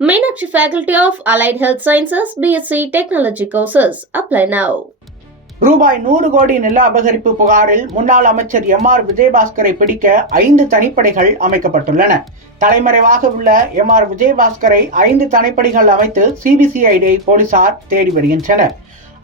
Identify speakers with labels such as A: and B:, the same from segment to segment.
A: Meenakshi Faculty of Allied Health Sciences, BSc Technology courses. Apply now.
B: ரூபாய் நூறு கோடி நில அபகரிப்பு புகாரில் முன்னாள் அமைச்சர் எம் ஆர் விஜயபாஸ்கரை பிடிக்க ஐந்து தனிப்படைகள் அமைக்கப்பட்டுள்ளன தலைமறைவாக உள்ள எம் ஆர் விஜயபாஸ்கரை ஐந்து தனிப்படைகள் அமைத்து சிபிசிஐடி போலீசார் தேடி வருகின்றனர்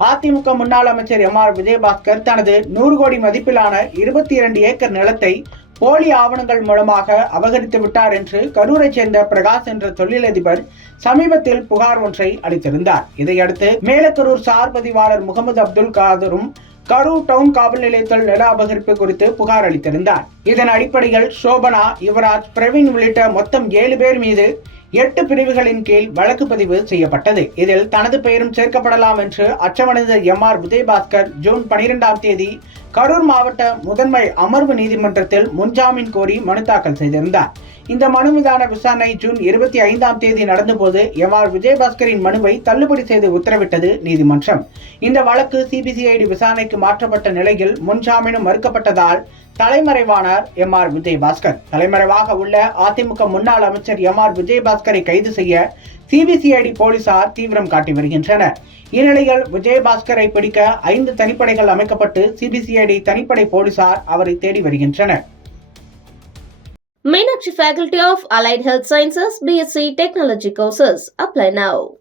B: அதிமுக முன்னாள் அமைச்சர் எம் ஆர் விஜயபாஸ்கர் தனது நூறு கோடி மதிப்பிலான இருபத்தி இரண்டு ஏக்கர் நிலத்தை போலி ஆவணங்கள் மூலமாக அபகரித்து விட்டார் என்று கரூரைச் சேர்ந்த பிரகாஷ் என்ற தொழிலதிபர் சமீபத்தில் புகார் ஒன்றை அளித்திருந்தார். இதையடுத்து மேலக்கரூர் சார் பதிவாளர் முகமது அப்துல் காதரும் கரூர் டவுன் காவல் நிலையத்தில் நில அபகரிப்பு குறித்து புகார் அளித்திருந்தார். இதன் அடிப்படையில் சோபனா யுவராஜ் பிரவீன் உள்ளிட்ட மொத்தம் ஏழு பேர் மீது எட்டு பிரிவுகளின் கீழ் வழக்கு பதிவு செய்யப்பட்டது. இதில் தனது பெயரும் சேர்க்கப்படலாம் என்று அச்சமடைந்த எம் ஆர் விஜயபாஸ்கர் ஜூன் பனிரெண்டாம் தேதி கரூர் மாவட்ட முதன்மை அமர்வு நீதிமன்றத்தில் முன்ஜாமீன் கோரி மனு தாக்கல் செய்திருந்தார். இந்த மனு மீதான விசாரணை ஜூன் இருபத்தி ஐந்தாம் தேதி நடந்தபோது எம் ஆர் விஜயபாஸ்கரின் மனுவை தள்ளுபடி செய்து உத்தரவிட்டது நீதிமன்றம். இந்த வழக்கு சிபிசிஐடி விசாரணைக்கு மாற்றப்பட்ட நிலையில் முன்ஜாமீனும் மறுக்கப்பட்டதால் தலைமறைவானார் எம் ஆர் விஜயபாஸ்கர். தலைமறைவாக உள்ள அதிமுக முன்னாள் அமைச்சர் எம் ஆர் விஜயபாஸ்கரை கைது செய்ய சிபிசிஐடி போலீசார் தீவிரம் காட்டி வருகின்றனர் இந்நிலையில் விஜயபாஸ்கரை பிடிக்க ஐந்து தனிப்படைகள் அமைக்கப்பட்டு சிபிசிஐடி தனிப்படை போலீசார் அவரை தேடி வருகின்றனர்
A: Meenakshi Faculty of Allied Health Sciences, BSc Technology courses. Apply now.